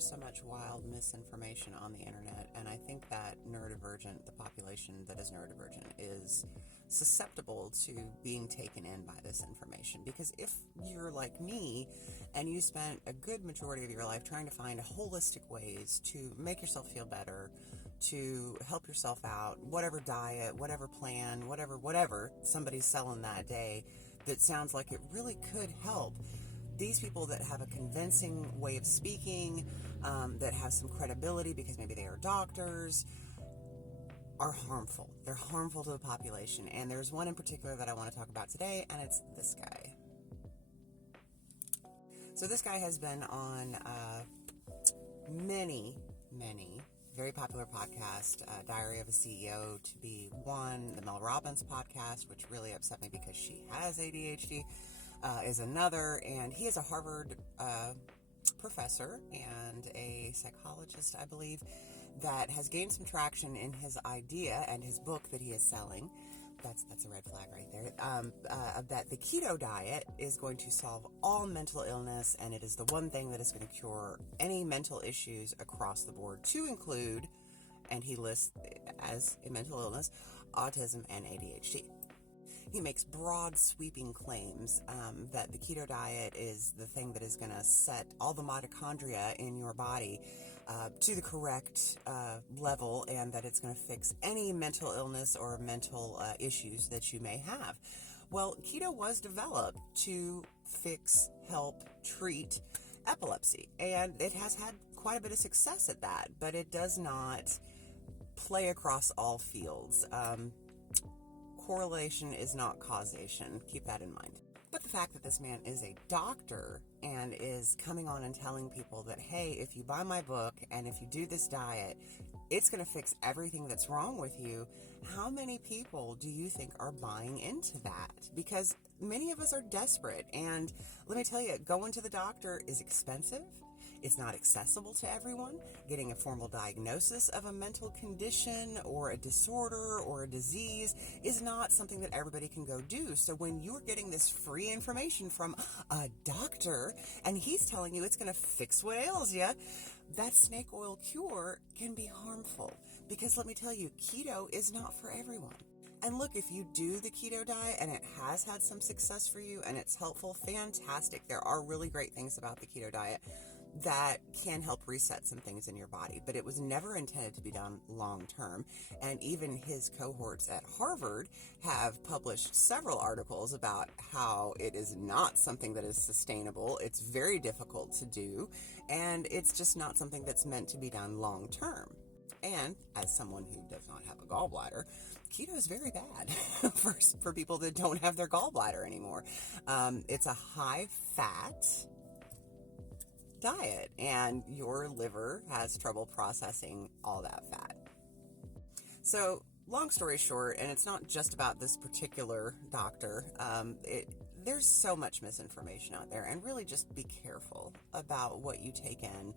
there's so much wild misinformation on the internet, and I think that neurodivergent, the population that is neurodivergent, is susceptible to being taken in by this information. Because if you're like me and you spent a good majority of your life trying to find holistic ways to make yourself feel better, to help yourself out, whatever diet, whatever plan, whatever somebody's selling that day that sounds like it really could help, these people that have a convincing way of speaking, that have some credibility because maybe they are doctors, are harmful. They're harmful to the population. And there's one in particular that I want to talk about today, and it's this guy. So this guy has been on many very popular podcasts. Diary of a CEO to be one. The Mel Robbins podcast, which really upset me because she has ADHD, is another. And he is a Harvard professor and a psychologist, I believe, that has gained some traction in his idea and his book that he is selling. That's a red flag right there. That the keto diet is going to solve all mental illness, and it is the one thing that is going to cure any mental issues across the board, to include, and he lists as a mental illness, autism and ADHD. He makes broad, sweeping claims that the keto diet is the thing that is going to set all the mitochondria in your body to the correct level, and that it's going to fix any mental illness or mental issues that you may have. Well, keto was developed to fix, help, treat epilepsy, and it has had quite a bit of success at that, but it does not play across all fields. Correlation is not causation. Keep that in mind. But the fact that this man is a doctor and is coming on and telling people that, hey, if you buy my book and if you do this diet, it's going to fix everything that's wrong with you. How many people do you think are buying into that? Because many of us are desperate. And let me tell you, going to the doctor is expensive. It's not accessible to everyone. Getting a formal diagnosis of a mental condition or a disorder or a disease is not something that everybody can go do. So when you're getting this free information from a doctor and he's telling you it's going to fix what ails you, that snake oil cure can be harmful. Because let me tell you, keto is not for everyone. And look, if you do the keto diet and it has had some success for you and it's helpful, fantastic. There are really great things about the keto diet that can help reset some things in your body, but it was never intended to be done long term. And even his cohorts at Harvard have published several articles about how it is not something that is sustainable. It's very difficult to do, and it's just not something that's meant to be done long term. And as someone who does not have a gallbladder, keto is very bad for people that don't have their gallbladder anymore. It's a high fat diet, and your liver has trouble processing all that fat. So, long story short, and it's not just about this particular doctor, there's so much misinformation out there, and really just be careful about what you take in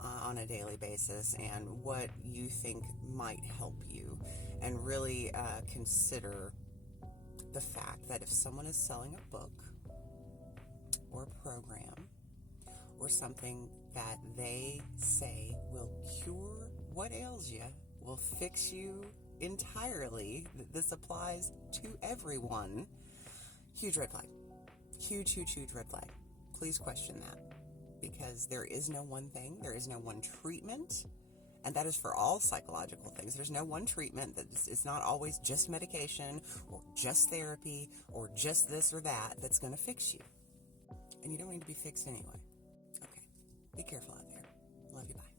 on a daily basis and what you think might help you, and really consider the fact that if someone is selling a book or a program or something that they say will cure what ails you, will fix you entirely, this applies to everyone, huge red flag. Huge red flag. Please question that, because there is no one thing, there is no one treatment, and that is for all psychological things. There's no one treatment. It's not always just medication or just therapy or just this or that that's going to fix you. And you don't need to be fixed anyway. Okay. Be careful out there. Love you. Bye.